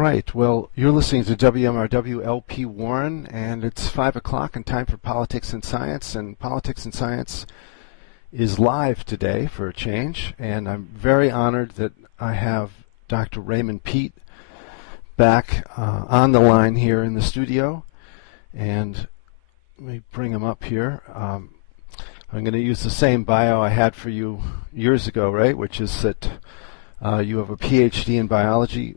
right. Well, you're listening to WMRW LP Warren, and it's 5 o'clock and time for Politics and Science. And Politics and Science is live today for a change. And I'm very honored that I have Dr. Raymond Peat back on the line here in the studio. And let me bring him up here. I'm going to use the same bio I had for you years ago, right? Which is that you have a PhD in biology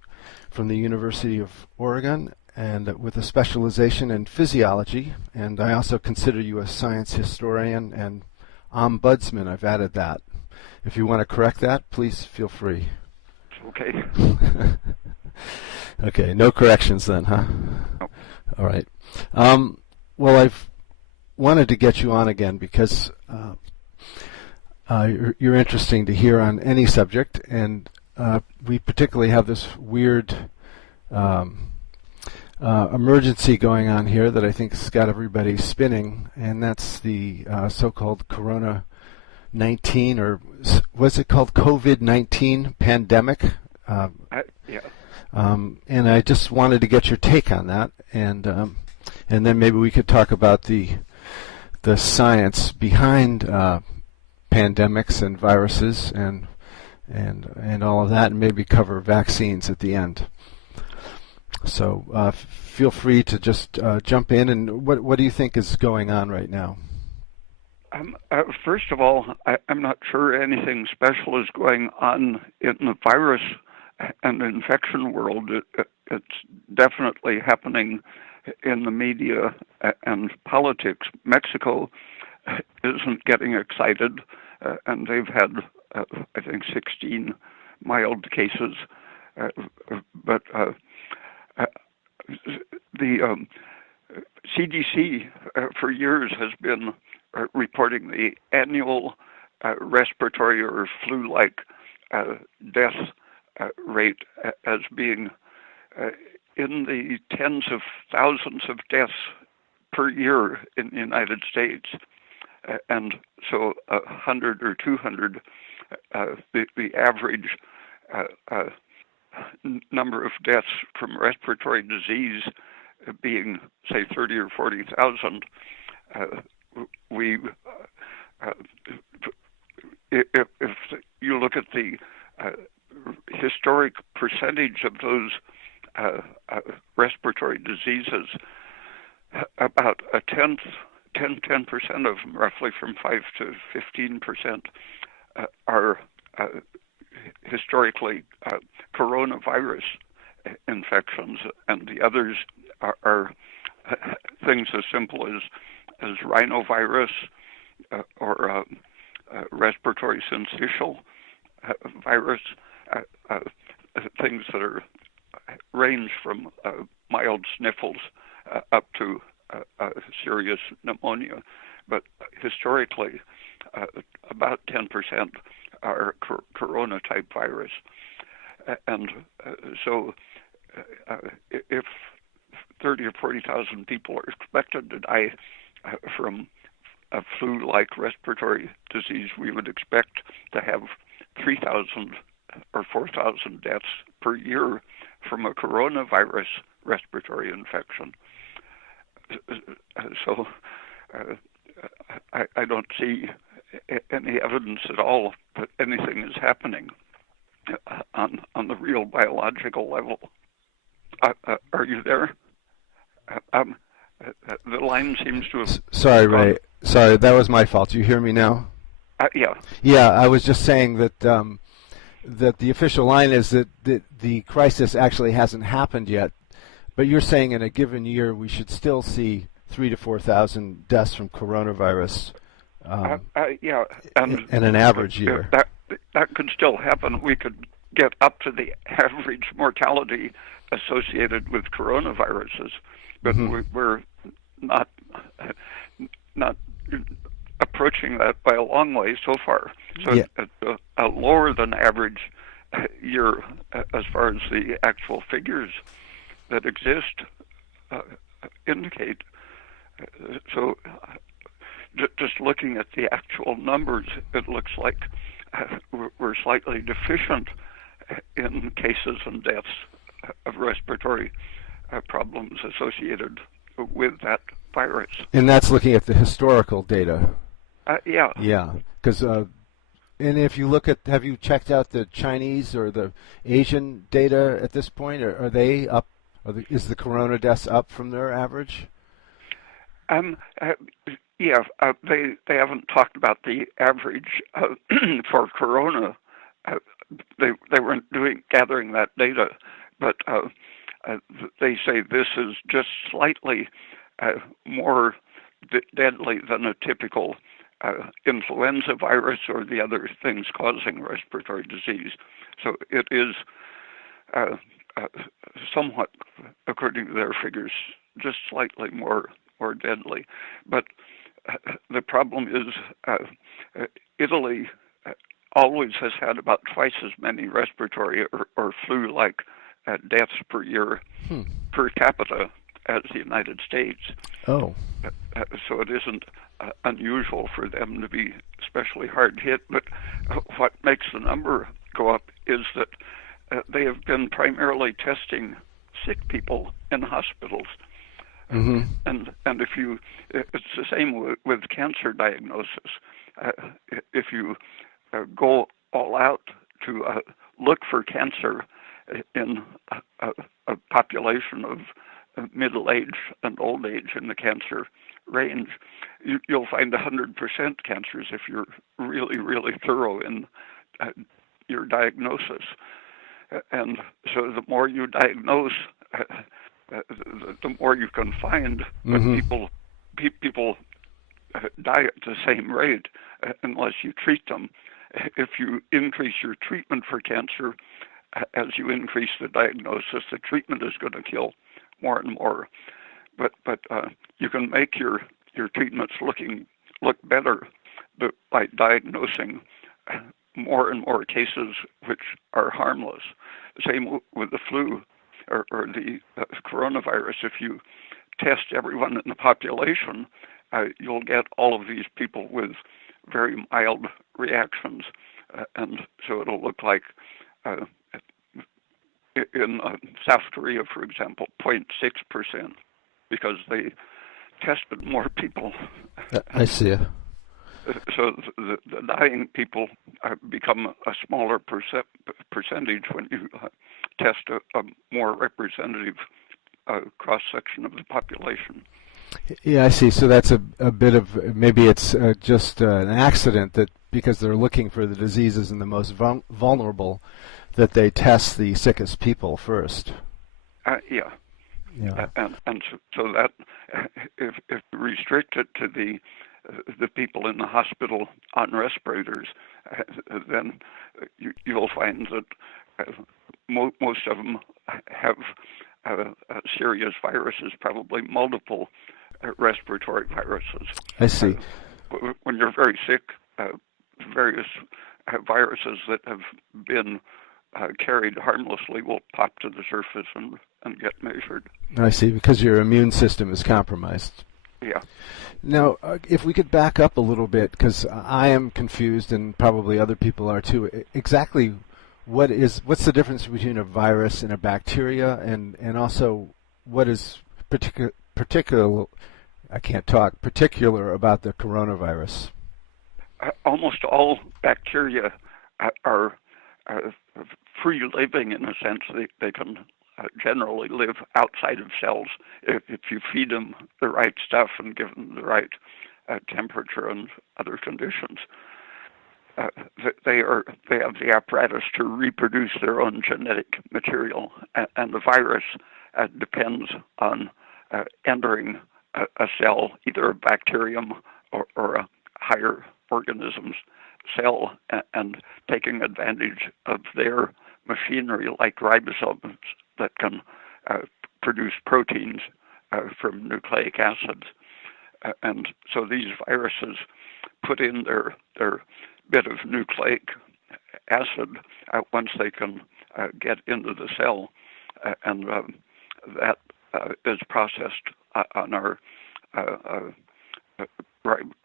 from the University of Oregon, and with a specialization in physiology. And I also consider you a science historian and ombudsman. I've added that. If you want to correct that, please feel free. Okay. Okay, no corrections then, huh? No. All right. Well, I've wanted to get you on again because you're interesting to hear on any subject, and we particularly have this weird emergency going on here that I think has got everybody spinning, and that's the so-called Corona-19, or was it called COVID-19 pandemic? Yeah. And I just wanted to get your take on that, and then maybe we could talk about the science behind pandemics and viruses and all of that, and maybe cover vaccines at the end. So feel free to just jump in. And what do you think is going on right now? First of all, I'm not sure anything special is going on in the virus and infection world. It's definitely happening in the media and politics. Mexico isn't getting excited, and they've had, I think, 16 mild cases. But the CDC for years has been reporting the annual respiratory or flu-like death rate as being in the tens of thousands of deaths per year in the United States. And so 100 or 200, the average number of deaths from respiratory disease being, say, 30 or 40,000, if you look at the historic percentage of those respiratory diseases, about a 10% of them, roughly from 5 to 15%, are historically coronavirus infections, and the others are things as simple as rhinovirus or respiratory syncytial virus, things that are range from mild sniffles up to serious pneumonia. But historically, about 10% are corona-type virus. And so if 30 or 40,000 people are expected to die from a flu-like respiratory disease, we would expect to have 3,000 or 4,000 deaths per year from a coronavirus respiratory infection. So I don't see any evidence at all that anything is happening on the real biological level. Are you there? The line seems to have... Sorry, Ray. Sorry, that was my fault. Do you hear me now? Yeah. Yeah, I was just saying that that the official line is that the crisis actually hasn't happened yet, but you're saying in a given year we should still see 3,000 to 4,000 deaths from coronavirus. Yeah, in an average year. That could still happen. We could get up to the average mortality associated with coronaviruses, but we're not approaching that by a long way so far. So yeah. a lower than average year as far as the actual figures that exist indicate. So just looking at the actual numbers, it looks like we're slightly deficient in cases and deaths of respiratory problems associated with that virus. And that's looking at the historical data. Yeah. Yeah, because and if you look at, have you checked out the Chinese or the Asian data at this point? Are they up? Is the corona deaths up from their average? Yeah, they haven't talked about the average for corona. They weren't gathering that data, but they say this is just slightly more deadly than a typical influenza virus or the other things causing respiratory disease. So it is somewhat, according to their figures, just slightly more deadly. But the problem is Italy always has had about twice as many respiratory or flu-like deaths per year per capita as the United States. Oh. So it isn't unusual for them to be especially hard hit. But what makes the number go up is that they have been primarily testing sick people in hospitals. Mm-hmm. And it's the same with cancer diagnosis. If you go all out to look for cancer in a population of middle age and old age in the cancer range, you'll find 100% cancers if you're really, really thorough in your diagnosis. And so the more you diagnose, the more you can find, but people die at the same rate unless you treat them. If you increase your treatment for cancer, as you increase the diagnosis, the treatment is going to kill more and more. But you can make your treatments look better by diagnosing more and more cases which are harmless. Same with the flu or the coronavirus. If you test everyone in the population, you'll get all of these people with very mild reactions, and so it'll look like in South Korea, for example, 0.6%, because they tested more people. I see. So the dying people become a smaller percentage when you test a more representative cross-section of the population. Yeah, I see. So that's a bit of, maybe it's just an accident that because they're looking for the diseases in the most vulnerable, that they test the sickest people first. Yeah. Yeah. And so that if you restrict it to the people in the hospital on respirators, then you'll find that most of them have serious viruses, probably multiple respiratory viruses. I see. When you're very sick, various viruses that have been carried harmlessly will pop to the surface and get measured. I see, because your immune system is compromised. Yeah. Now, if we could back up a little bit, because I am confused, and probably other people are too. Exactly, what's the difference between a virus and a bacteria, and also what is particular about the coronavirus? Almost all bacteria are free living in a sense. They can generally live outside of cells if you feed them the right stuff and give them the right temperature and other conditions. They have the apparatus to reproduce their own genetic material, and the virus depends on entering a cell, either a bacterium or a higher organism's cell, and taking advantage of their machinery like ribosomes that can produce proteins from nucleic acids. And so these viruses put in their bit of nucleic acid once they can get into the cell, and that is processed on our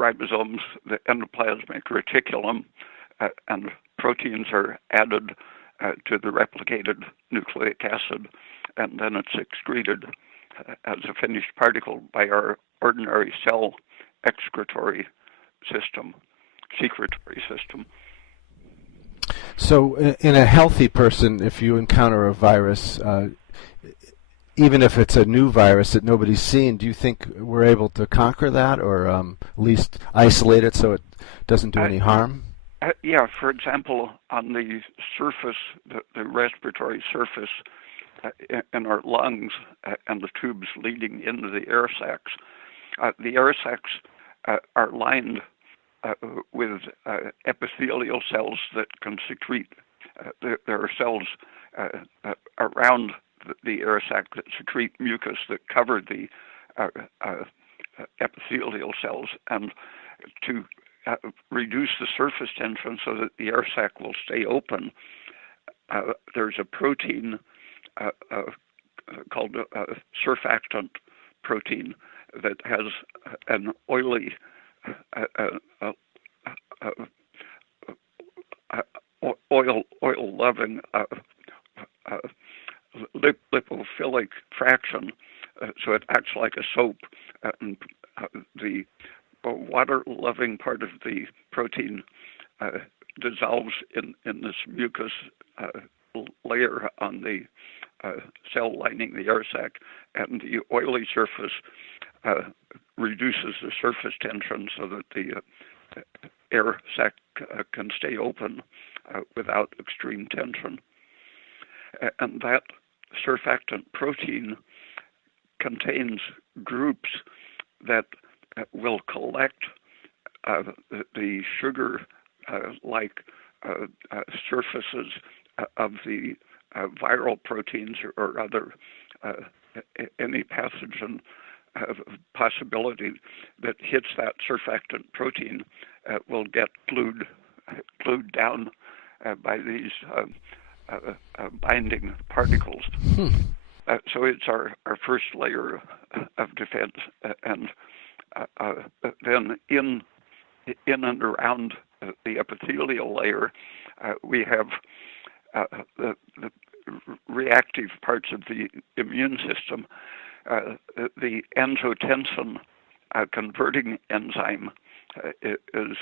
ribosomes, the endoplasmic reticulum, and proteins are added to the replicated nucleic acid, and then it's excreted as a finished particle by our ordinary cell excretory system, secretory system. So in a healthy person, if you encounter a virus, even if it's a new virus that nobody's seen, do you think we're able to conquer that, or at least isolate it so it doesn't do any harm? Yeah, for example, on the surface, the respiratory surface in our lungs and the tubes leading into the air sacs, are lined with epithelial cells that can secrete. There are cells around the air sac that secrete mucus that cover the epithelial cells, and to reduce the surface tension so that the air sac will stay open, there's a protein called a surfactant protein that has an oily oil-loving lipophilic fraction, so it acts like a soap. And the water-loving part of the protein dissolves in this mucus layer on the cell lining the air sac, and the oily surface reduces the surface tension so that the air sac can stay open without extreme tension. And that surfactant protein contains groups that will collect the sugar-like surfaces of the viral proteins or other any pathogen possibility that hits that surfactant protein will get glued down by these binding particles. So it's our first layer of defense, and then in and around the epithelial layer, we have the reactive parts of the immune system. The angiotensin converting enzyme is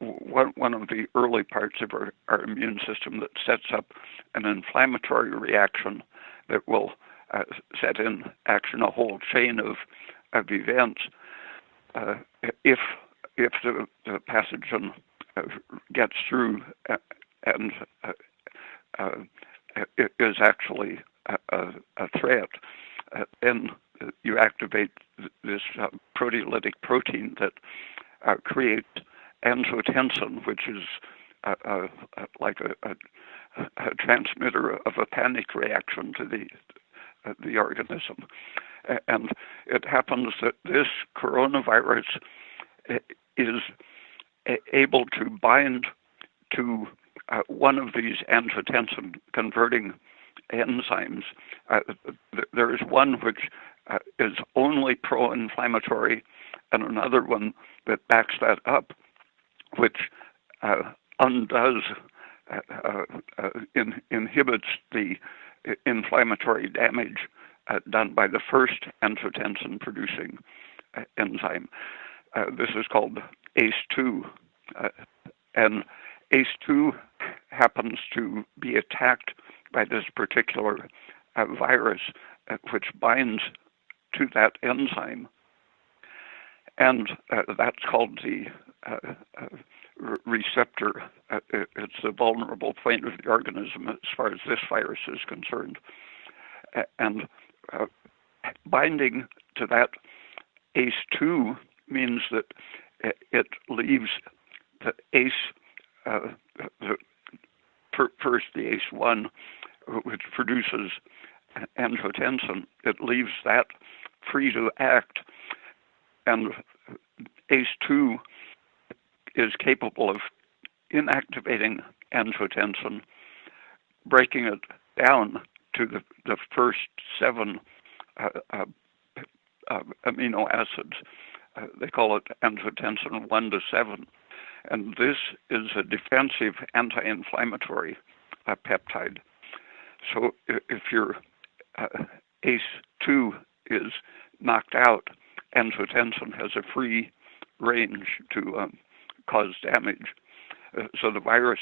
one of the early parts of our immune system that sets up an inflammatory reaction that will set in action a whole chain of events. If the pathogen gets through and it is actually a threat, then you activate this proteolytic protein that creates angiotensin, which is like a transmitter of a panic reaction to the organism. And it happens that this coronavirus is able to bind to one of these angiotensin converting enzymes. There is one which is only pro-inflammatory, and another one that backs that up, which undoes, inhibits the inflammatory damage done by the first angiotensin-producing enzyme. This is called ACE2, and ACE2 happens to be attacked by this particular virus, which binds to that enzyme, and that's called the receptor. It's the vulnerable point of the organism as far as this virus is concerned. And binding to that ACE2 means that it leaves the ACE, first the ACE1, which produces angiotensin, it leaves that free to act, and ACE2 is capable of inactivating angiotensin, breaking it down to the first 7 amino acids. They call it angiotensin 1 to 7. And this is a defensive anti-inflammatory peptide. So if your ACE2 is knocked out, angiotensin has a free range to cause damage. So the virus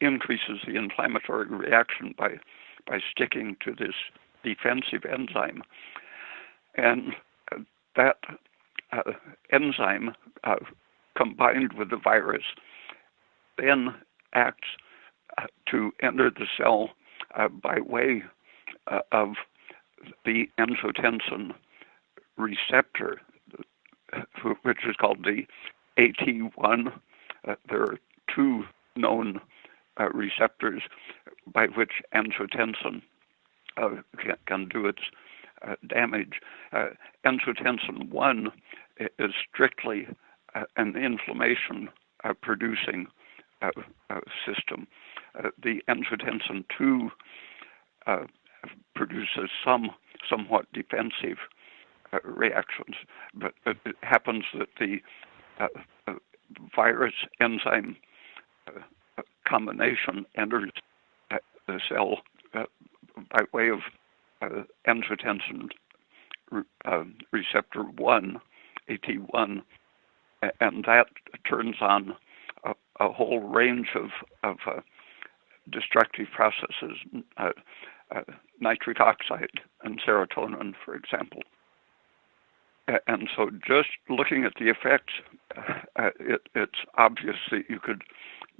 increases the inflammatory reaction by sticking to this defensive enzyme. And that enzyme combined with the virus then acts to enter the cell by way of the angiotensin receptor, which is called the AT1. There are two known receptors by which angiotensin can do its damage. Angiotensin 1 is strictly an inflammation producing system. The angiotensin 2 produces somewhat defensive reactions, but it happens that the virus enzyme combination enters the cell by way of angiotensin receptor 1, AT1, and that turns on a whole range of destructive processes, nitric oxide and serotonin, for example. And so just looking at the effects, it's obvious that you could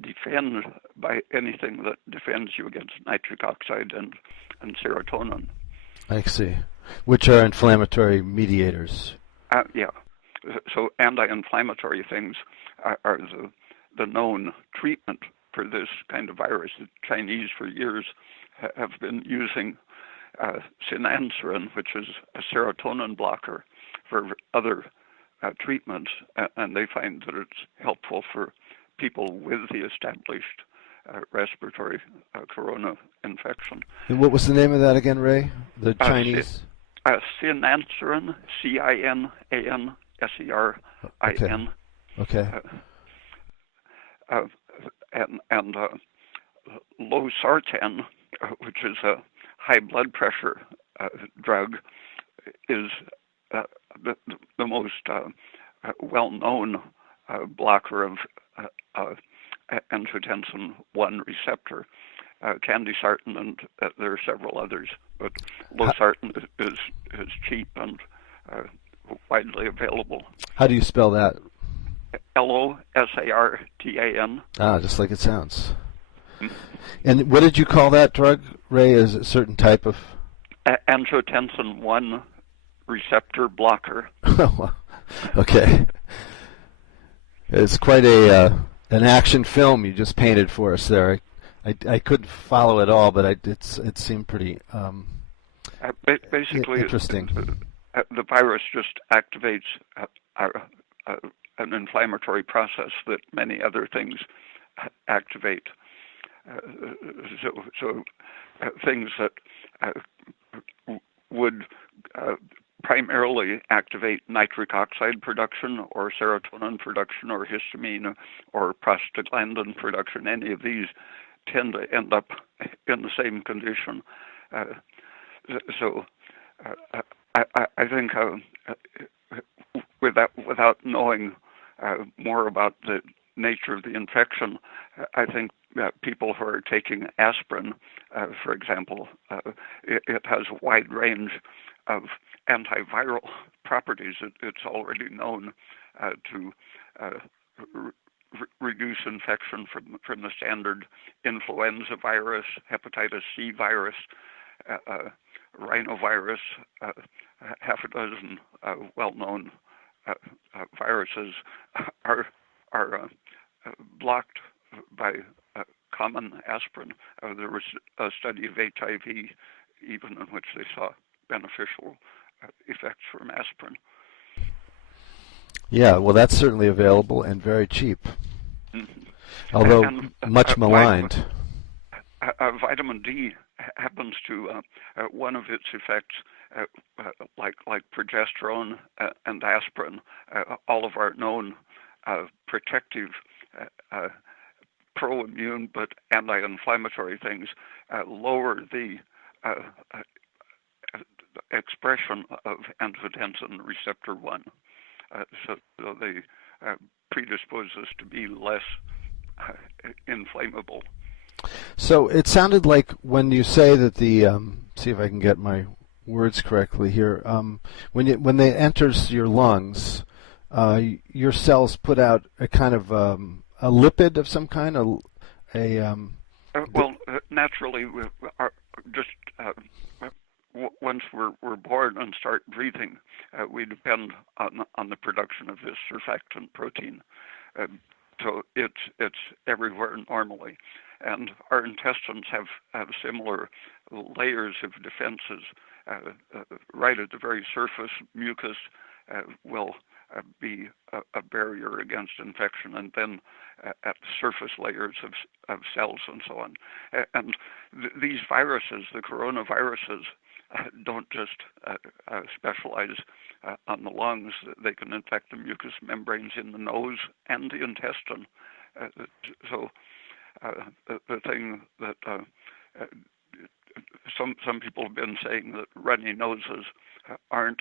defend by anything that defends you against nitric oxide and serotonin. I see. Which are inflammatory mediators. Yeah. So anti-inflammatory things are the known treatment for this kind of virus. The Chinese for years have been using sinanserin, which is a serotonin blocker, for other treatments, and they find that it's helpful for people with the established respiratory corona infection. And what was the name of that again, Ray? The Chinese? Sinanserin, CINANSERIN. Okay. And losartan, which is a high blood pressure drug, is the most well-known blocker of angiotensin 1 receptor. Candesartan, and there are several others, but losartan is cheap and widely available. How do you spell that? LOSARTAN. Ah, just like it sounds. And what did you call that drug, Ray? Is it a certain type of? Angiotensin 1 receptor blocker. Okay. It's quite an action film you just painted for us there. I couldn't follow it all, but it seemed pretty basically interesting. The virus just activates an inflammatory process that many other things activate. So things that would primarily activate nitric oxide production or serotonin production or histamine or prostaglandin production, any of these tend to end up in the same condition. I think without knowing more about the nature of the infection, I think people who are taking aspirin, for example, it has a wide range of antiviral properties. It's already known to reduce infection from the standard influenza virus, hepatitis C virus, rhinovirus, half a dozen well-known viruses are blocked by common aspirin. There was a study of HIV even in which they saw beneficial effects from aspirin. Yeah, well, that's certainly available and very cheap, although much maligned. Vitamin D happens to one of its effects, like progesterone and aspirin, all of our known protective pro-immune but anti-inflammatory things lower the expression of angiotensin receptor 1. So they predispose us to be less inflammable. So it sounded like when you say that the see if I can get my words correctly here. When they enters your lungs, your cells put out a kind of a lipid of some kind. Naturally, we are just once we're born and start breathing, we depend on the production of this surfactant protein. So it's everywhere normally, and our intestines have similar layers of defenses. Right at the very surface, mucus will be a barrier against infection, and then at the surface layers of cells and so on. And these viruses, the coronaviruses, don't just specialize on the lungs. They can infect the mucous membranes in the nose and the intestine. So the thing that some people have been saying that runny noses aren't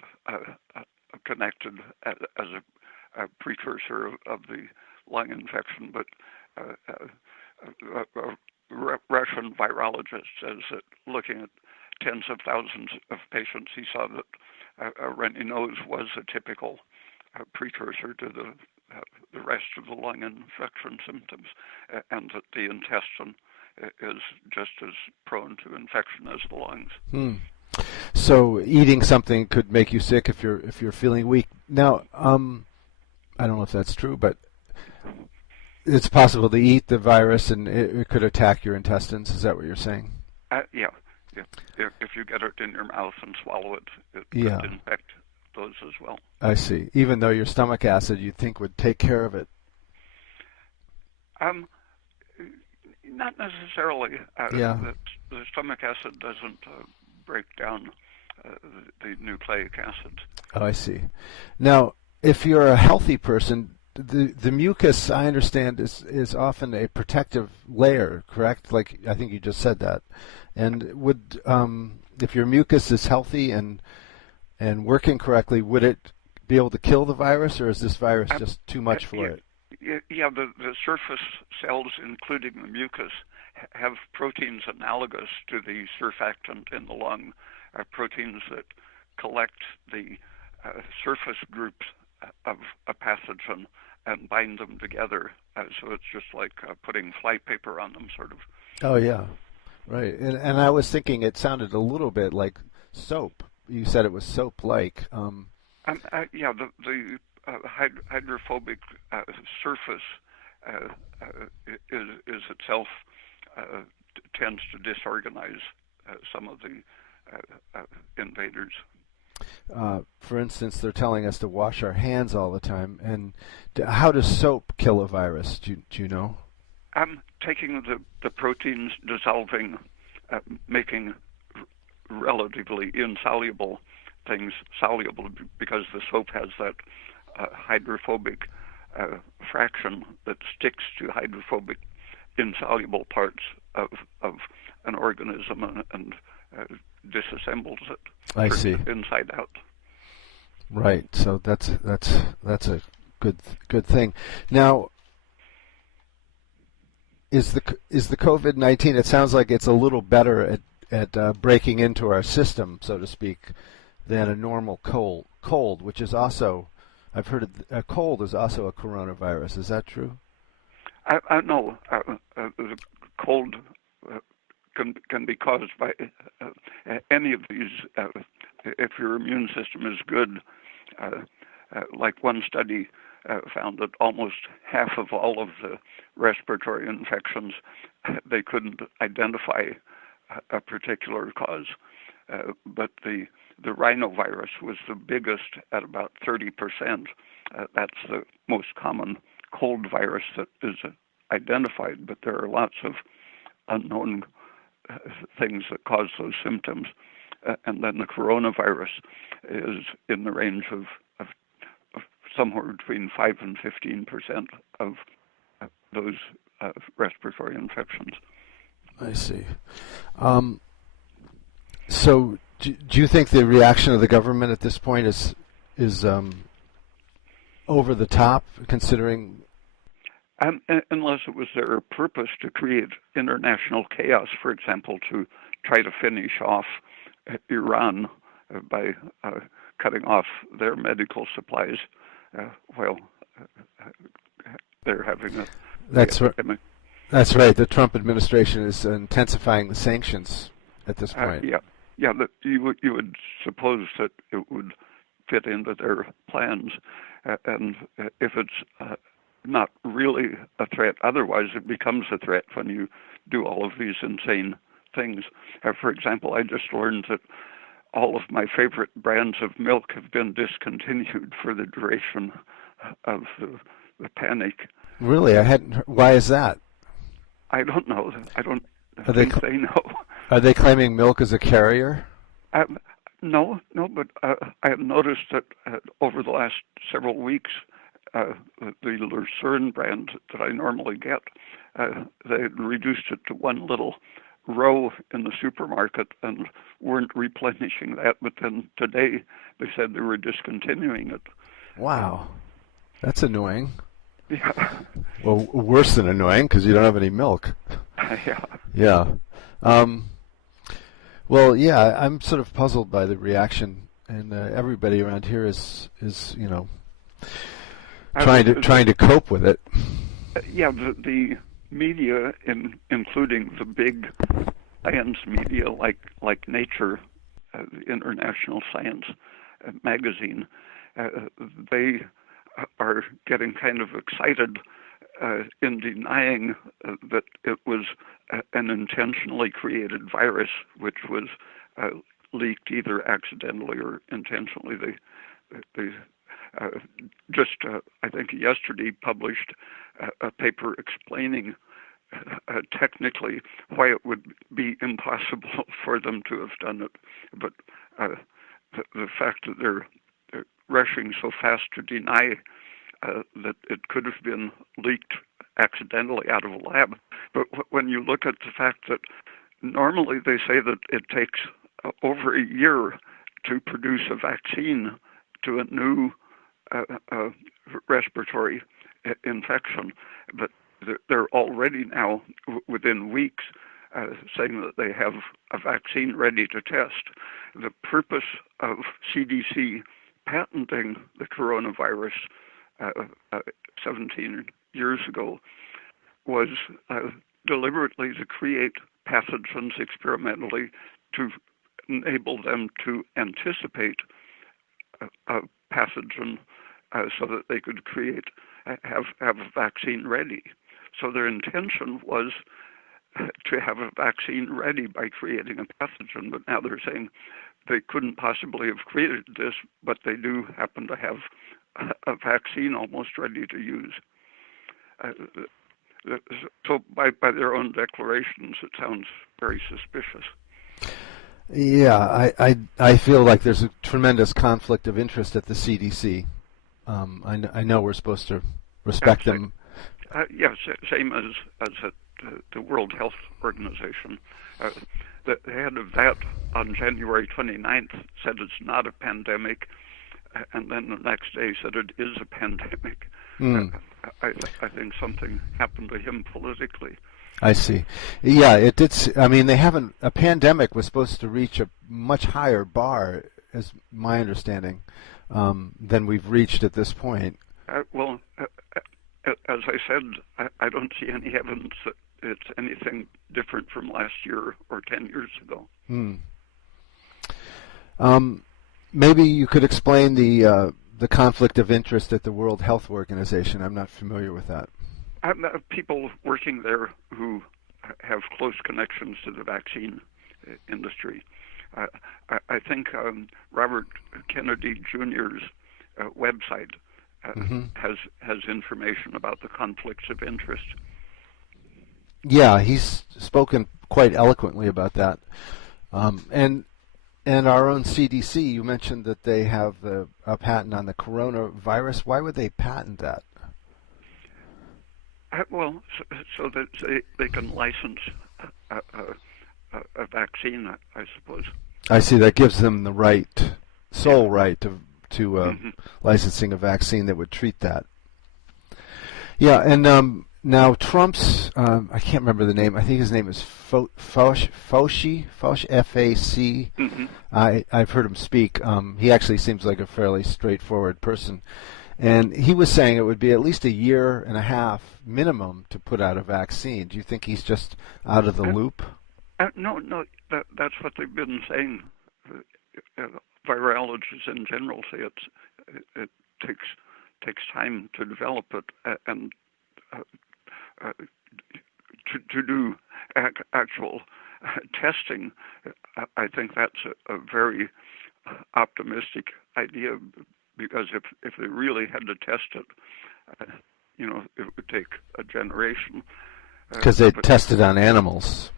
connected as a precursor of the lung infection, but a Russian virologist says that looking at tens of thousands of patients, he saw that a runny nose was a typical precursor to the rest of the lung infection symptoms, and that the intestine is just as prone to infection as the lungs. So eating something could make you sick if you're feeling weak. Now, I don't know if that's true, but it's possible to eat the virus and it could attack your intestines. Is that what you're saying? Yeah. If you get it in your mouth and swallow it, it could infect those as well. I see. Even though your stomach acid, you'd think, would take care of it. Not necessarily. The stomach acid doesn't break down the nucleic acids. Oh, I see. Now, if you're a healthy person, the mucus, I understand, is often a protective layer, correct? Like I think you just said that. And would if your mucus is healthy and working correctly, would it be able to kill the virus, or is this virus just too much for it? Yeah, the surface cells, including the mucus, have proteins analogous to the surfactant in the lung, proteins that collect the surface groups of a pathogen and bind them together. So it's just like putting flypaper on them, sort of. Oh, yeah. Right. And I was thinking it sounded a little bit like soap. You said it was soap-like. Yeah, the hydrophobic surface is itself tends to disorganize some of the invaders. For instance, they're telling us to wash our hands all the time. And how does soap kill a virus? Do you know? Taking the proteins, dissolving, making relatively insoluble things soluble, because the soap has that hydrophobic fraction that sticks to hydrophobic insoluble parts of an organism and disassembles it. I see. Inside out. Right. So that's a good thing. Now, is the COVID-19? It sounds like it's a little better at breaking into our system, so to speak, than a normal cold, which is also, I've heard a cold is also a coronavirus. Is that true? No. The cold can be caused by any of these. If your immune system is good, like one study found that almost half of all of the respiratory infections, they couldn't identify a particular cause. But the rhinovirus was the biggest at about 30%. That's the most common cold virus that is identified, but there are lots of unknown things that cause those symptoms. And then the coronavirus is in the range of somewhere between 5 and 15% of those respiratory infections. I see. So, do you think the reaction of the government at this point is over the top, considering? Unless it was their purpose to create international chaos, for example, to try to finish off Iran by cutting off their medical supplies while they're having a epidemic. That's right. The Trump administration is intensifying the sanctions at this point. Yeah. You would suppose that it would fit into their plans, and if it's not really a threat, otherwise it becomes a threat when you do all of these insane things. For example, I just learned that all of my favorite brands of milk have been discontinued for the duration of the panic. Really? I hadn't. Why is that? I don't know. I don't think they know. Are they claiming milk as a carrier? No, but I have noticed that over the last several weeks, the Lucerne brand that I normally get, they reduced it to one little row in the supermarket and weren't replenishing that. But then today they said they were discontinuing it. Wow, that's annoying. Yeah. Well, worse than annoying because you don't have any milk. Yeah. Well, yeah, I'm sort of puzzled by the reaction, and everybody around here is trying to cope with it. Yeah, the media, including the big science media like Nature, the International Science magazine, they are getting kind of excited in denying that it was an intentionally created virus, which was leaked either accidentally or intentionally. They I think yesterday published a paper explaining technically why it would be impossible for them to have done it. But the fact that they're rushing so fast to deny that it could have been leaked accidentally out of a lab. But when you look at the fact that normally they say that it takes over a year to produce a vaccine to a new respiratory infection, but they're already now within weeks saying that they have a vaccine ready to test. The purpose of CDC patenting the coronavirus 17 years ago was deliberately to create pathogens experimentally to enable them to anticipate a pathogen so that they could have a vaccine ready. So their intention was to have a vaccine ready by creating a pathogen, but now they're saying they couldn't possibly have created this, but they do happen to have a vaccine almost ready to use. So by their own declarations, it sounds very suspicious. Yeah, I feel like there's a tremendous conflict of interest at the CDC. I know we're supposed to respect them. Yes, same as at the World Health Organization. The head of that on January 29th said it's not a pandemic, and then the next day said it is a pandemic. I think something happened to him politically. I see. Yeah, it did. I mean, they haven't. A pandemic was supposed to reach a much higher bar, as my understanding, than we've reached at this point. Well, as I said, I don't see any evidence that it's anything different from last year or 10 years ago. Maybe you could explain the conflict of interest at the World Health Organization. I'm not familiar with that. People working there who have close connections to the vaccine industry. I think Robert Kennedy Jr.'s website has information about the conflicts of interest. Yeah, he's spoken quite eloquently about that. And our own CDC, you mentioned that they have a patent on the coronavirus. Why would they patent that? Well, so that they can license a vaccine, I suppose. I see. That gives them the right, sole Yeah. right to Hmm. licensing a vaccine that would treat that. Yeah, and now Trump's, I can't remember the name. I think his name is Fauci, F-A-C. Hmm. I've heard him speak. He actually seems like a fairly straightforward person. And he was saying it would be at least a year and a half minimum to put out a vaccine. Do you think he's just out of the loop? No, that's what they've been saying. Uh, Virologists in general say it takes time to develop it and uh, uh, to do actual testing. I think that's a very optimistic idea, because if they really had to test it, uh, it would take a generation. Because they But tested on animals.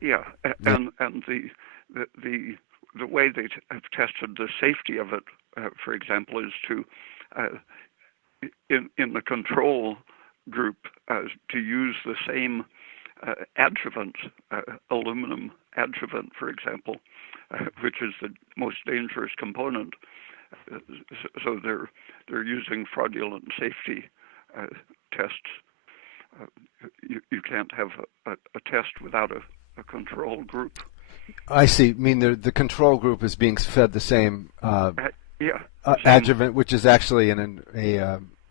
yeah, Yeah. and the way they have tested the safety of it, for example, is to in the control group to use the same adjuvant, aluminum adjuvant, for example, which is the most dangerous component. Uh, so they're using fraudulent safety tests. You can't have a test without a control group. I see. I mean, the control group is being fed the same Yeah, same. adjuvant, which is actually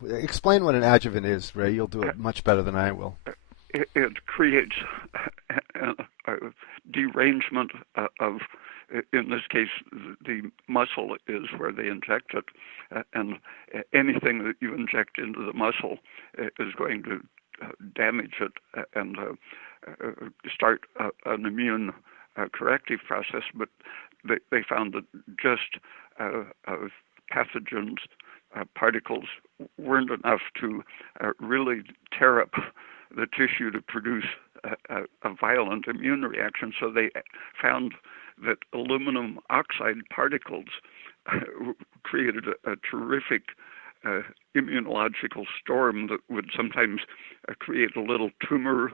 explain what an adjuvant is, Ray. You'll do it much better than I will. It creates a derangement of, in this case, the muscle is where they inject it, and anything that you inject into the muscle is going to damage it and start an immune corrective process. But they found that just pathogens, particles, weren't enough to really tear up the tissue to produce a violent immune reaction. So they found that aluminum oxide particles created a terrific immunological storm that would sometimes create a little tumor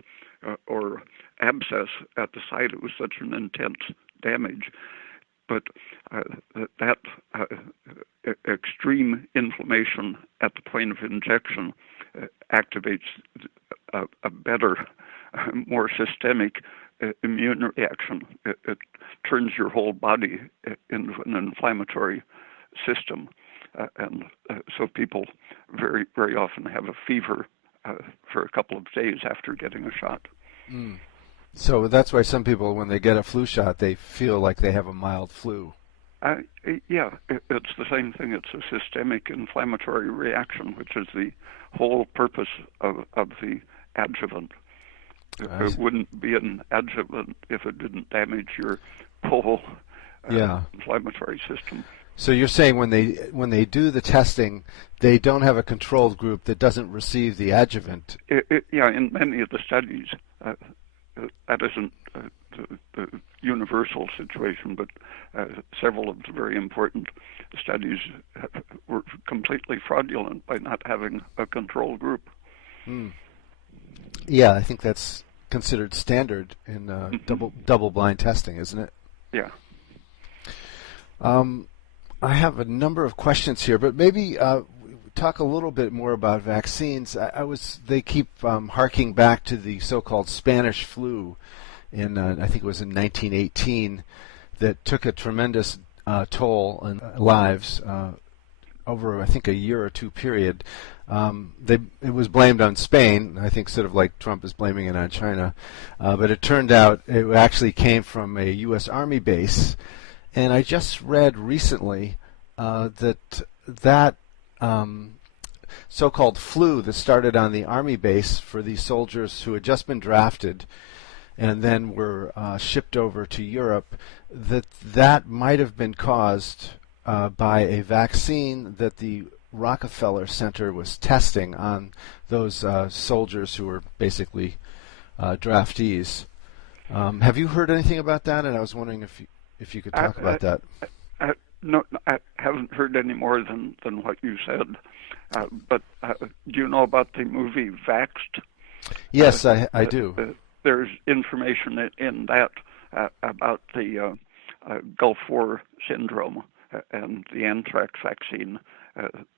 or abscess at the site. It was such an intense damage. But that extreme inflammation at the point of injection activates a better, more systemic immune reaction. It turns your whole body into an inflammatory system. So people very, very often have a fever for a couple of days after getting a shot. Mm. So that's why some people, when they get a flu shot, they feel like they have a mild flu. Yeah, it's the same thing. It's a systemic inflammatory reaction, which is the whole purpose of the adjuvant. It wouldn't be an adjuvant if it didn't damage your whole inflammatory system. So you're saying when they do the testing, they don't have a controlled group that doesn't receive the adjuvant? Yeah, in many of the studies, that isn't the universal situation, but several of the very important studies were completely fraudulent by not having a control group. Mm. Yeah, I think that's considered standard in double-blind testing, isn't it? Yeah. I have a number of questions here, but maybe talk a little bit more about vaccines. They keep harking back to the so-called Spanish flu in I think it was in 1918 that took a tremendous toll on lives over I think a year or two period. It was blamed on Spain, I think, sort of like Trump is blaming it on China, but it turned out it actually came from a U.S. Army base. And I just read recently that so-called flu that started on the Army base for these soldiers who had just been drafted and then were shipped over to Europe, that might have been caused by a vaccine that the Rockefeller Center was testing on those soldiers who were basically draftees. Have you heard anything about that? And I was wondering if you could talk about that. No, I haven't heard any more than what you said. But do you know about the movie Vaxxed? Yes, I do. There's information in that about the Gulf War syndrome and the anthrax vaccine.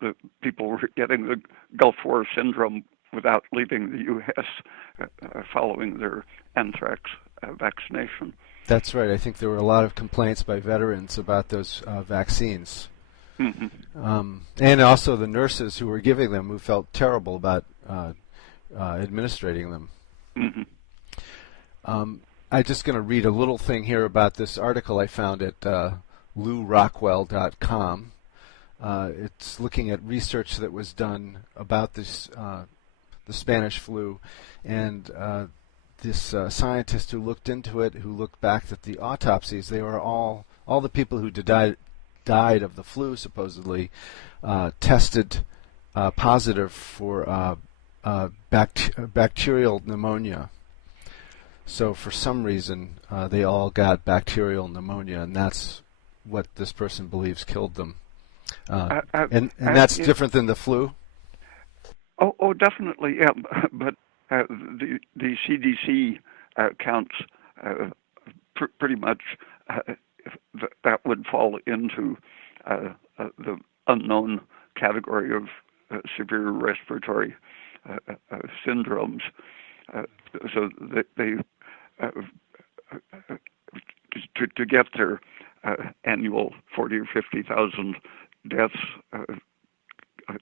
The people were getting the Gulf War syndrome without leaving the U.S. Following their anthrax vaccination. That's right. I think there were a lot of complaints by veterans about those vaccines. And also the nurses who were giving them, who felt terrible about administrating them. I'm just going to read a little thing here about this article I found at LouRockwell.com. It's looking at research that was done about this, the Spanish flu, and this scientist who looked into it, who looked back at the autopsies. They were all the people who died of the flu, supposedly, tested positive for bacterial pneumonia. So for some reason, they all got bacterial pneumonia, and that's what this person believes killed them. And that's different than the flu? Oh, definitely, yeah. But the CDC counts pretty much that would fall into the unknown category of severe respiratory syndromes. So they to get their annual 40 or 50,000 deaths,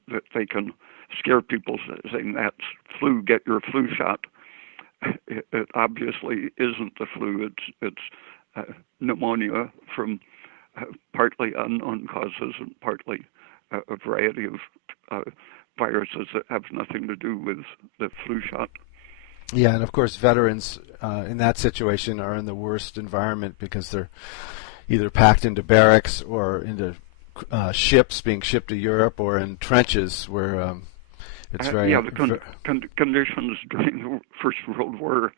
that they can scare people saying that's flu, get your flu shot. It obviously isn't the flu. It's pneumonia from partly unknown causes and partly a variety of viruses that have nothing to do with the flu shot. Yeah, and of course veterans in that situation are in the worst environment because they're either packed into barracks or into ships being shipped to Europe, or in trenches where it's very... the conditions during the First World War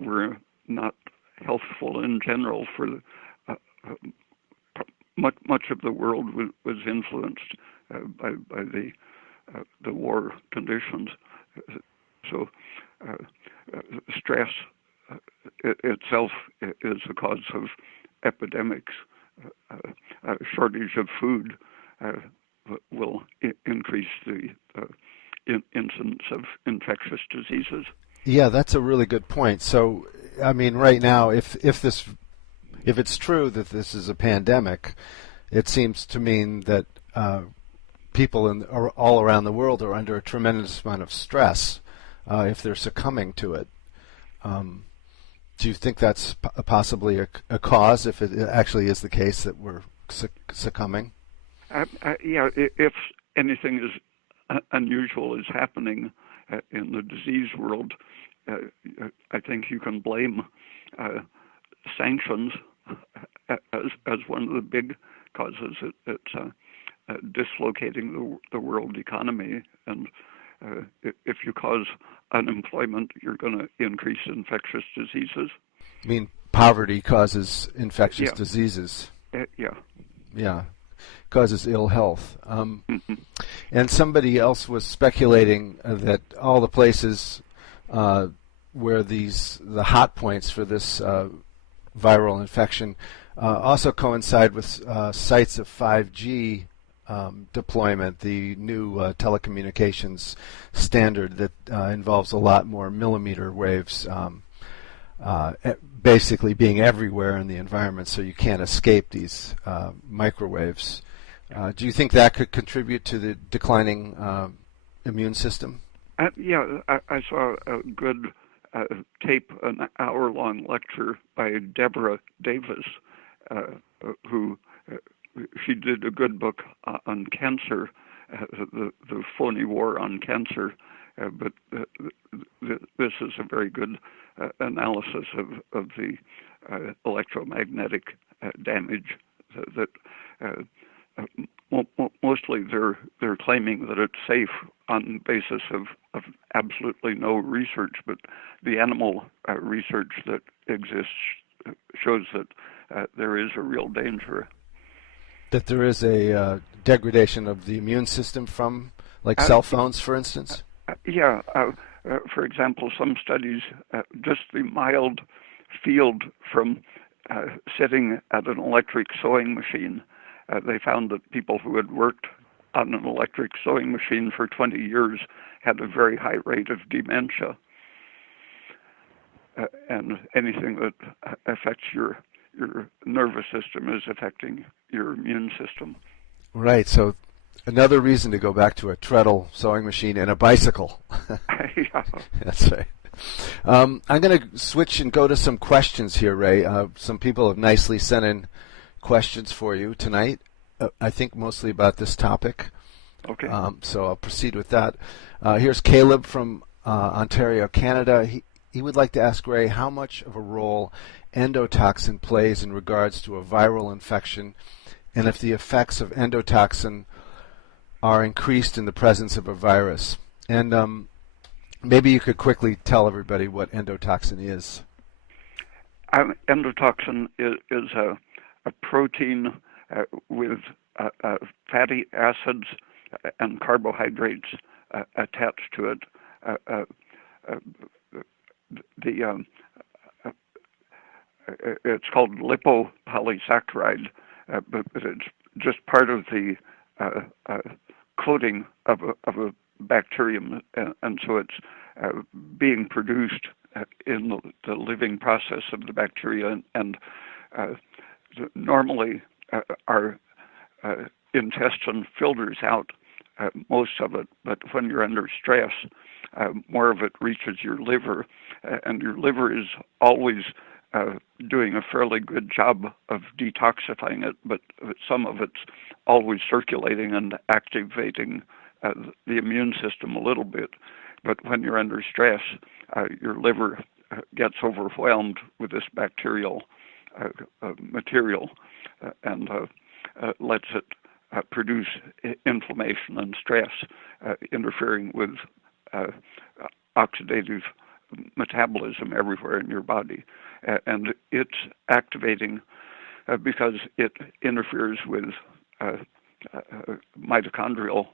were not healthful in general for much of the world was influenced by the war conditions. So stress itself is a cause of epidemics. A shortage of food will increase the incidence of infectious diseases. Yeah, that's a really good point. So, I mean, right now, if it's true that this is a pandemic, it seems to mean that people all around the world are under a tremendous amount of stress if they're succumbing to it. Do you think that's possibly a cause, if it actually is the case that we're succumbing? Yeah, if anything is unusual is happening in the disease world, I think you can blame sanctions as one of the big causes. It's dislocating the world economy, and if you cause unemployment, you're going to increase infectious diseases. I mean, poverty causes infectious diseases. Yeah, causes ill health. And somebody else was speculating that all the places where the hot points for this viral infection also coincide with sites of 5G deployment, the new telecommunications standard that involves a lot more millimeter waves, basically being everywhere in the environment, so you can't escape these microwaves. Do you think that could contribute to the declining immune system? Yeah, I saw a good tape, an hour-long lecture by Deborah Davis, who she did a good book on cancer, the phony war on cancer, but this is a very good analysis of the electromagnetic damage that mostly they're claiming that it's safe on the basis of absolutely no research, but the animal research that exists shows that there is a real danger. That there is a degradation of the immune system from, like Uh, cell phones, for instance? yeah, for example, some studies, just the mild field from sitting at an electric sewing machine, they found that people who had worked on an electric sewing machine for 20 years had a very high rate of dementia. And anything that affects your nervous system is affecting your immune system. Right. So another reason to go back to a treadle sewing machine and a bicycle. Yeah. That's right. I'm going to switch and go to some questions here, Ray. Some people have nicely sent in questions for you tonight. I think mostly about this topic. Okay. So I'll proceed with that. Here's Caleb from Ontario, Canada. He would like to ask Ray how much of a role endotoxin plays in regards to a viral infection, and if the effects of endotoxin are increased in the presence of a virus. And maybe you could quickly tell everybody what endotoxin is. Endotoxin is a protein with fatty acids and carbohydrates attached to it. It's called lipopolysaccharide, but it's just part of the coating of a bacterium, and so it's being produced in the living process of the bacteria, and normally our intestine filters out most of it, but when you're under stress, more of it reaches your liver, and your liver is always doing a fairly good job of detoxifying it, but some of it's always circulating and activating the immune system a little bit. But when you're under stress, your liver gets overwhelmed with this bacterial material and lets it produce inflammation and stress, interfering with oxidative metabolism everywhere in your body. And it's activating because it interferes with mitochondrial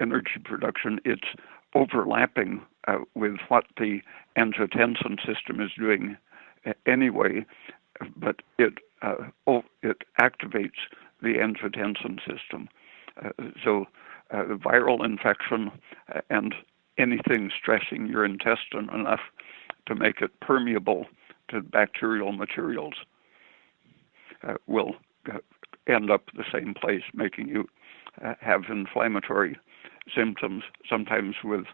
energy production. It's overlapping with what the angiotensin system is doing anyway, but it activates the angiotensin system. So the viral infection and anything stressing your intestine enough to make it permeable to bacterial materials will end up the same place, making you have inflammatory symptoms, sometimes with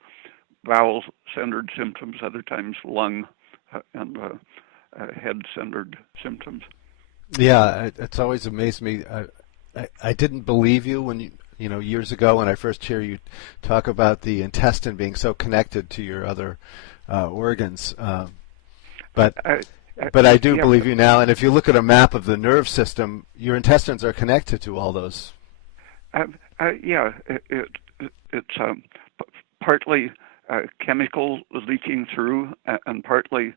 bowel-centered symptoms, other times lung and head-centered symptoms. Yeah, it's always amazed me. I didn't believe you when years ago when I first hear you talk about the intestine being so connected to your other organs. But I do believe you now. And if you look at a map of the nerve system, your intestines are connected to all those. It's partly chemical leaking through, and partly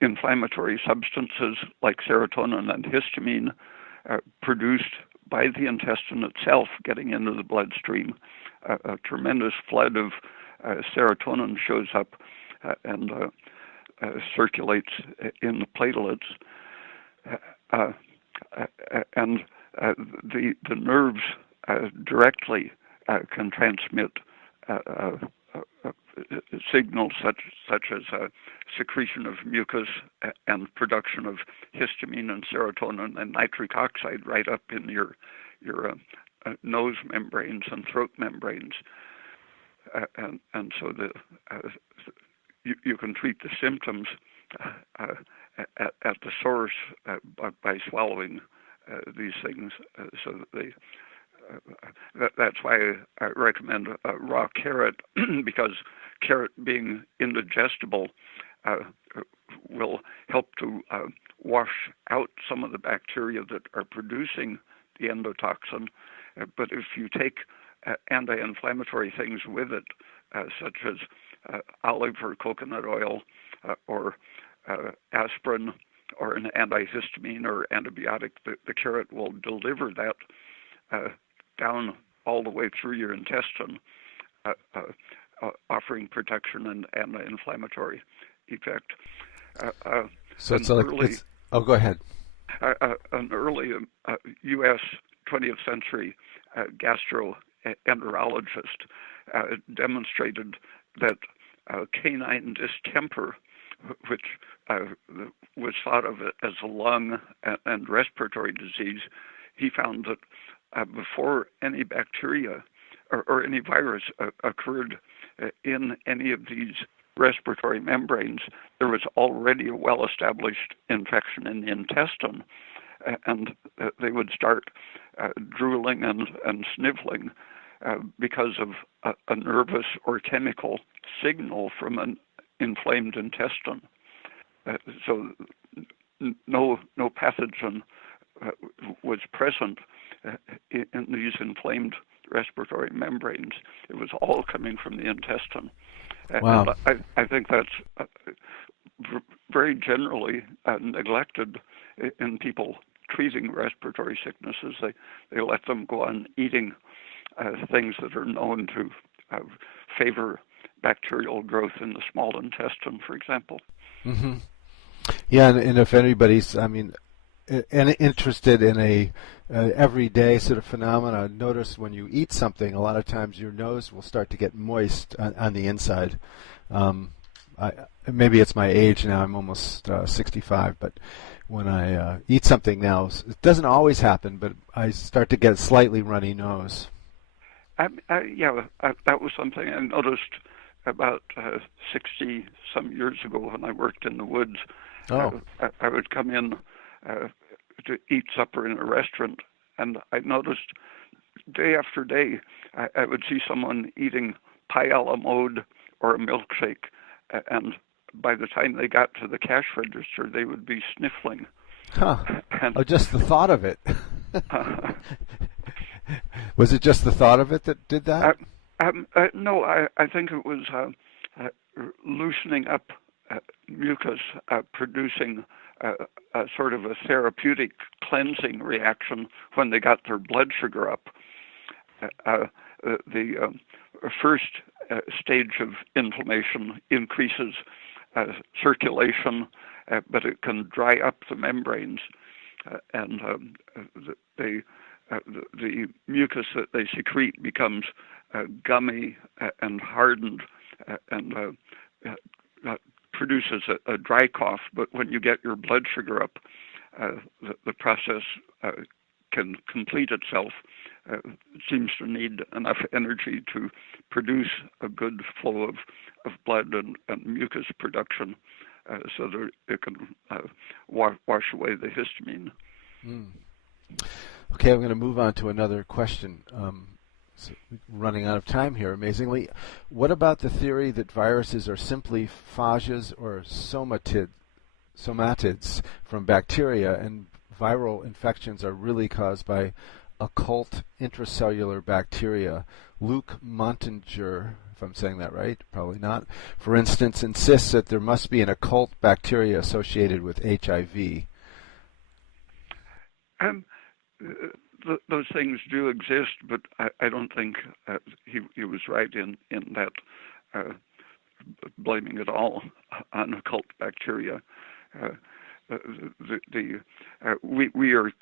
inflammatory substances like serotonin and histamine produced by the intestine itself getting into the bloodstream. A tremendous flood of serotonin shows up and circulates in the platelets, and the nerves directly can transmit signals such as secretion of mucus and production of histamine and serotonin and nitric oxide right up in your nose membranes and throat membranes, and so you can treat the symptoms at the source by swallowing these things, so that they. That's why I recommend raw carrot, because carrot being indigestible will help to wash out some of the bacteria that are producing the endotoxin. But if you take anti-inflammatory things with it, such as olive or coconut oil or aspirin or an antihistamine or antibiotic, the carrot will deliver that down all the way through your intestine, offering protection and anti-inflammatory effect. So it's like oh, go ahead. An early U.S. 20th century gastroenterologist demonstrated that canine distemper, which was thought of as a lung and respiratory disease, he found that before any bacteria or any virus occurred in any of these respiratory membranes, there was already a well-established infection in the intestine, and they would start drooling and sniveling because of a nervous or chemical signal from an inflamed intestine. So no pathogen was present in these inflamed respiratory membranes. It was all coming from the intestine. Wow. And I think that's very generally neglected in people treating respiratory sicknesses. They let them go on eating things that are known to favor bacterial growth in the small intestine, for example. Mm-hmm. Yeah, and if anybody's, interested in a everyday sort of phenomena, notice when you eat something, a lot of times your nose will start to get moist on the inside. Maybe it's my age now. I'm almost 65, but when I eat something now, it doesn't always happen, but I start to get a slightly runny nose. That was something I noticed about 60 some years ago when I worked in the woods. Oh. I would come in to eat supper in a restaurant, and I noticed day after day I would see someone eating pie a la mode or a milkshake, and by the time they got to the cash register, they would be sniffling. Huh. And, just the thought of it. Was it just the thought of it that did that? No, I think it was loosening up mucus, producing a sort of a therapeutic cleansing reaction when they got their blood sugar up. The first stage of inflammation increases circulation, but it can dry up the membranes, and the mucus that they secrete becomes gummy and hardened, and produces a dry cough. But when you get your blood sugar up, the process can complete itself. It seems to need enough energy to produce a good flow of blood and mucus production, so that it can wash away the histamine. Mm. Okay, I'm going to move on to another question. So running out of time here, amazingly. What about the theory that viruses are simply phages or somatids from bacteria, and viral infections are really caused by occult intracellular bacteria? Luc Montanger, if I'm saying that right, probably not, for instance, insists that there must be an occult bacteria associated with HIV. Those things do exist, but I don't think he was right in that blaming it all on occult bacteria. We are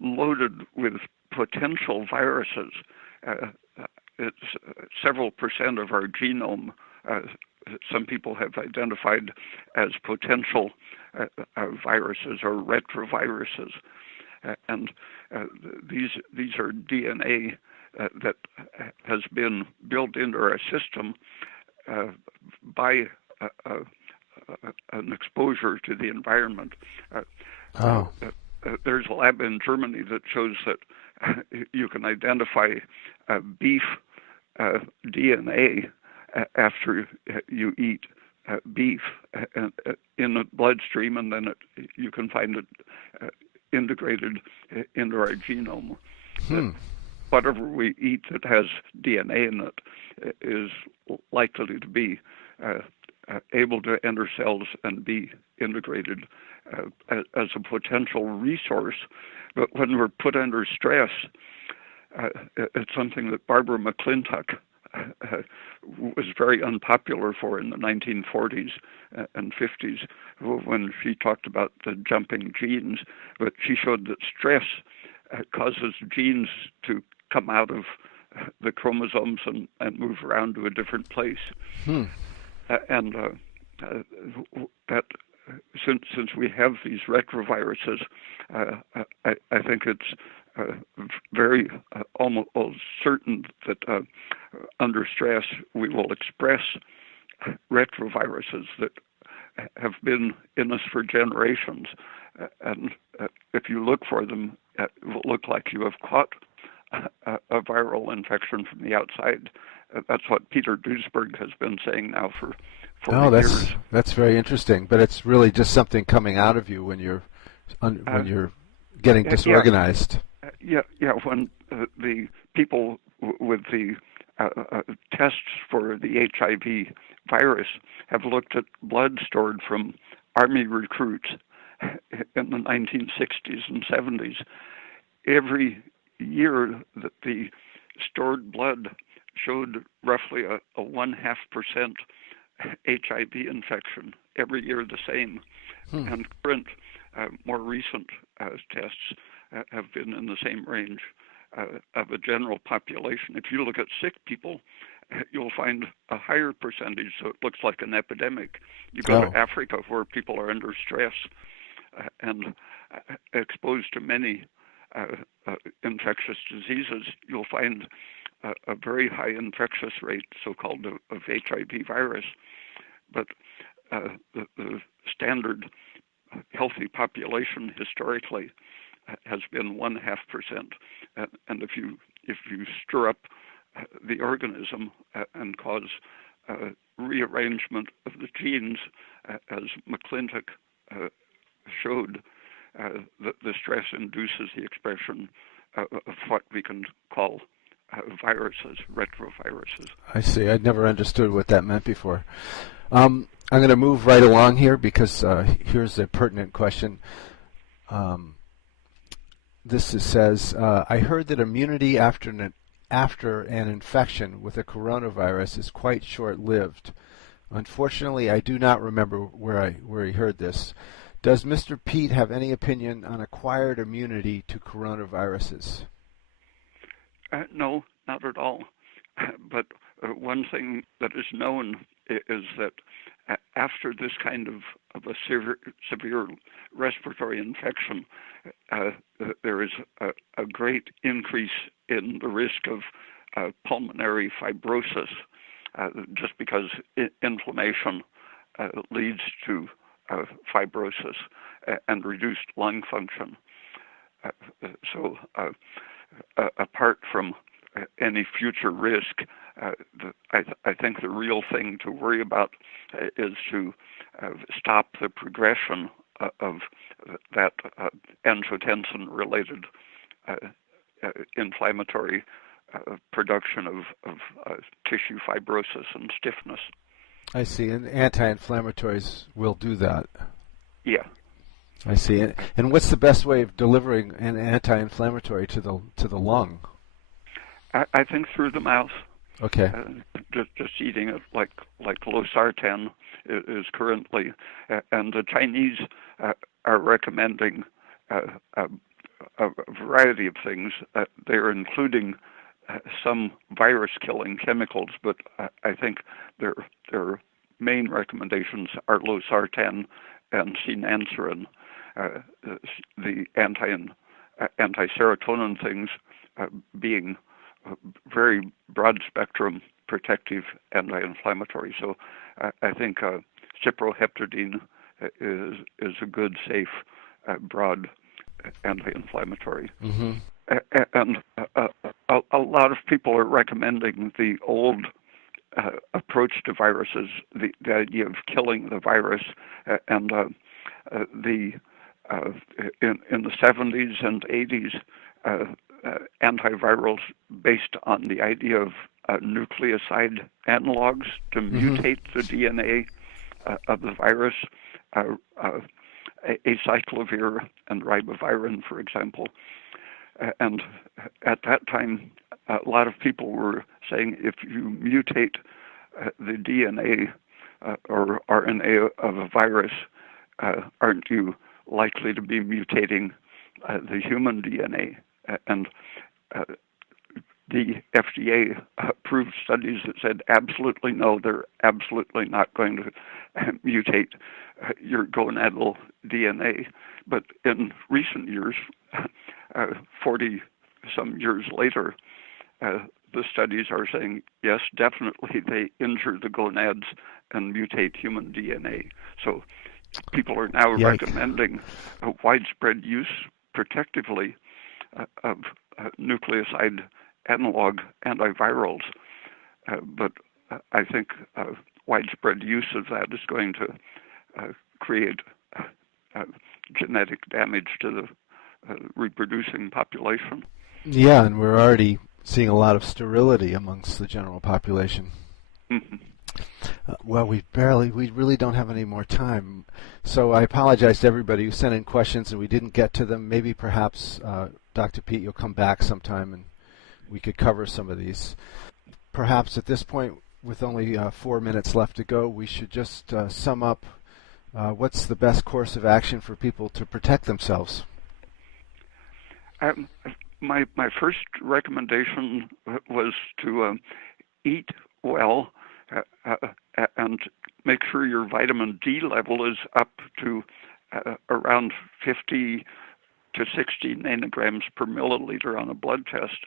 loaded with potential viruses. It's several percent of our genome. Some people have identified as potential viruses or retroviruses. And these are DNA that has been built into our system by an exposure to the environment. There's a lab in Germany that shows that you can identify beef DNA after you eat beef in the bloodstream, and then you can find it integrated into our genome. Whatever we eat that has DNA in it is likely to be able to enter cells and be integrated as a potential resource. But when we're put under stress, it's something that Barbara McClintock was very unpopular for in the 1940s and 50s when she talked about the jumping genes. But she showed that stress causes genes to come out of the chromosomes and move around to a different place. And that since we have these retroviruses, I think it's very almost certain that under stress we will express retroviruses that have been in us for generations. And if you look for them, it will look like you have caught a viral infection from the outside. That's what Peter Duesberg has been saying now for 40 years. That's very interesting. But it's really just something coming out of you when you're getting disorganized. Yeah. When the people with the tests for the HIV virus have looked at blood stored from Army recruits in the 1960s and 70s, every year that the stored blood showed roughly a 0.5% HIV infection, every year the same. And current, more recent tests have been in the same range of a general population. If you look at sick people, you'll find a higher percentage, so it looks like an epidemic. You go to Africa where people are under stress and exposed to many infectious diseases, you'll find a very high infectious rate, so-called of HIV virus. But the standard healthy population historically has been 0.5%, and if you stir up the organism and cause rearrangement of the genes, as McClintock showed, the stress induces the expression of what we can call viruses, retroviruses. I see. I'd never understood what that meant before. I'm going to move right along here because here's a pertinent question. This says, I heard that immunity after an infection with a coronavirus is quite short-lived. Unfortunately, I do not remember where he heard this. Does Mr. Peat have any opinion on acquired immunity to coronaviruses? No, not at all. But one thing that is known is that after this kind of a severe respiratory infection, there is a great increase in the risk of pulmonary fibrosis, just because inflammation leads to fibrosis and reduced lung function. So apart from any future risk, I think the real thing to worry about is to stop the progression of that angiotensin-related inflammatory production of tissue fibrosis and stiffness. I see, and anti-inflammatories will do that. Yeah. I see. And what's the best way of delivering an anti-inflammatory to the lung? I think through the mouth. Okay. Just eating it like losartan is currently, and the Chinese are recommending a variety of things. They're including some virus-killing chemicals, but I think their main recommendations are losartan and sinanserin, the anti-serotonin things being very broad-spectrum protective anti-inflammatory. So I think cyproheptadine is a good, safe, broad anti-inflammatory. Mm-hmm. And a lot of people are recommending the old approach to viruses, the idea of killing the virus, and in the 70s and 80s, antivirals based on the idea of nucleoside analogs to mutate the DNA of the virus, acyclovir and ribavirin, for example. And at that time, a lot of people were saying if you mutate the DNA or RNA of a virus, aren't you likely to be mutating the human DNA? And the FDA approved studies that said absolutely no, they're absolutely not going to mutate your gonadal DNA. But in recent years, 40 some years later, the studies are saying, yes, definitely they injure the gonads and mutate human DNA. So people are now recommending a widespread use protectively of nucleoside analog antivirals. But I think widespread use of that is going to create genetic damage to the reproducing population. Yeah, and we're already seeing a lot of sterility amongst the general population. Mm-hmm. Well, we really don't have any more time. So I apologize to everybody who sent in questions and we didn't get to them. Maybe perhaps, Dr. Peat, you'll come back sometime and we could cover some of these. Perhaps at this point, with only 4 minutes left to go, we should just sum up what's the best course of action for people to protect themselves. My first recommendation was to eat well and make sure your vitamin D level is up to around 50 to 60 nanograms per milliliter on a blood test,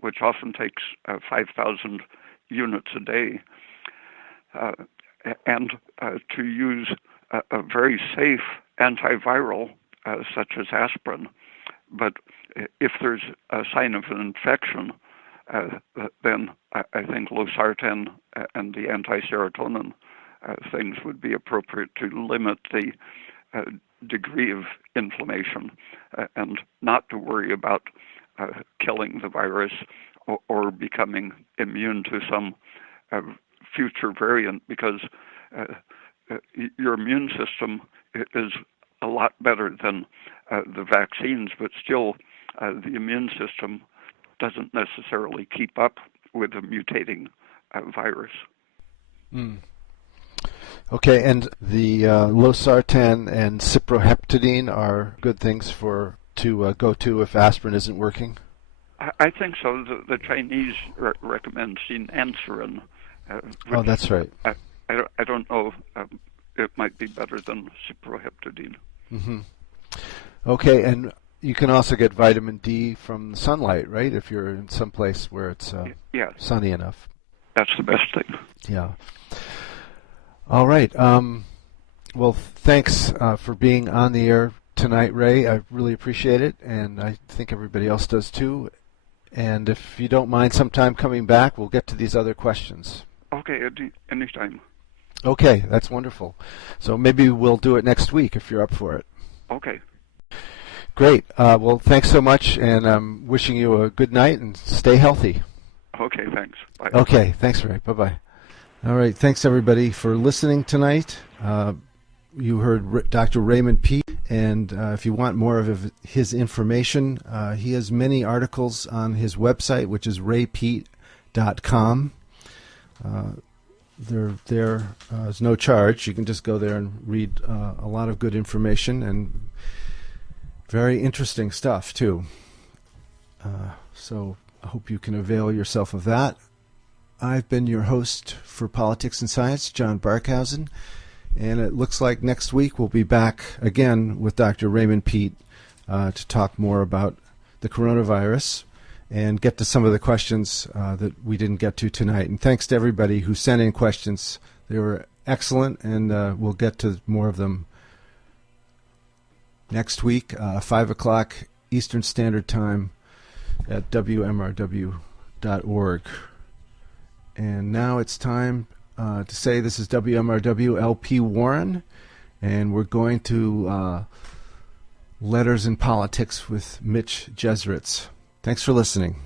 which often takes 5,000 units a day, and to use a very safe antiviral such as aspirin. But if there's a sign of an infection, then I think losartan and the anti-serotonin things would be appropriate to limit the degree of inflammation and not to worry about killing the virus or becoming immune to some future variant, because your immune system is a lot better than the vaccines, but still the immune system doesn't necessarily keep up with a mutating virus. Mm. Okay, and the losartan and cyproheptadine are good things to go to if aspirin isn't working? I think so. The Chinese recommend sinanserin. Oh, that's right. I don't know. It might be better than cyproheptadine. Mm-hmm. Okay, and you can also get vitamin D from sunlight, right? If you're in some place where it's sunny enough. That's the best thing. Yeah. All right. Well, thanks for being on the air tonight, Ray. I really appreciate it, and I think everybody else does too. And if you don't mind sometime coming back, we'll get to these other questions. Okay, anytime. Okay, that's wonderful. So maybe we'll do it next week if you're up for it. Okay. Great. Well, thanks so much, and I'm wishing you a good night and stay healthy. Okay, thanks. Bye. Okay, thanks, Ray. Bye-bye. All right, thanks everybody for listening tonight. You heard Dr. Raymond Peat, and if you want more of his information, he has many articles on his website, which is raypeat.com. There's no charge. You can just go there and read a lot of good information and very interesting stuff, too. So I hope you can avail yourself of that. I've been your host for Politics and Science, John Barkhausen, and it looks like next week we'll be back again with Dr. Raymond Peat to talk more about the coronavirus and get to some of the questions that we didn't get to tonight. And thanks to everybody who sent in questions. They were excellent, and we'll get to more of them next week, 5 o'clock Eastern Standard Time at WMRW.org. And now it's time to say this is WMRW LP Warren, and we're going to Letters in Politics with Mitch Jeseritz. Thanks for listening.